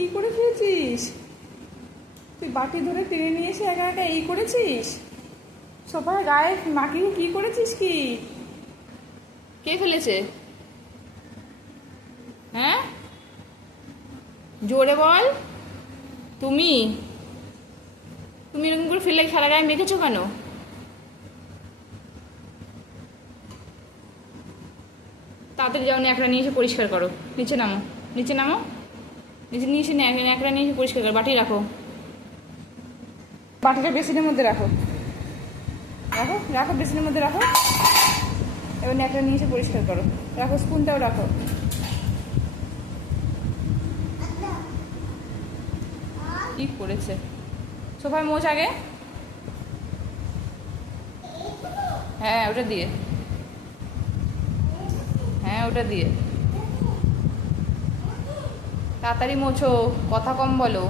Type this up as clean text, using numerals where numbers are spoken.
কি করে খেয়েছিস? তুই বাটি ধরে টেনে নিয়ে এসে একা একা এই করেছিস? সোফায় গায়ে মাখিয়ে কি করেছিস? কি কে ফেলেছে? হ্যাঁ, জোরে বল। তুমি তুমি এরকম করে ফেলে খেলা গায়ে মেখেছো কেন? তাড়াতাড়ি যাও, ন্যাকড়া নিয়ে এসে পরিষ্কার করো। নিচে নামো, নিচে নামো, নিচে নিয়ে এসে ন্যাকড়া নিয়ে এসে পরিষ্কার করো। বাটি রাখো, বাটিটা বেসিনের মধ্যে রাখো, রাখো রাখো, বেসিনের মধ্যে রাখো। এবার ন্যাকড়া নিয়ে এসে পরিষ্কার করো। রাখো, স্পুনটাও রাখো। কি করেছে? সোফায় মোচ আগে। হ্যাঁ, ওটা দিয়ে। হ্যাঁ, ওটা দিয়ে। তাড়াতাড়ি মোছো, কথা কম বলো।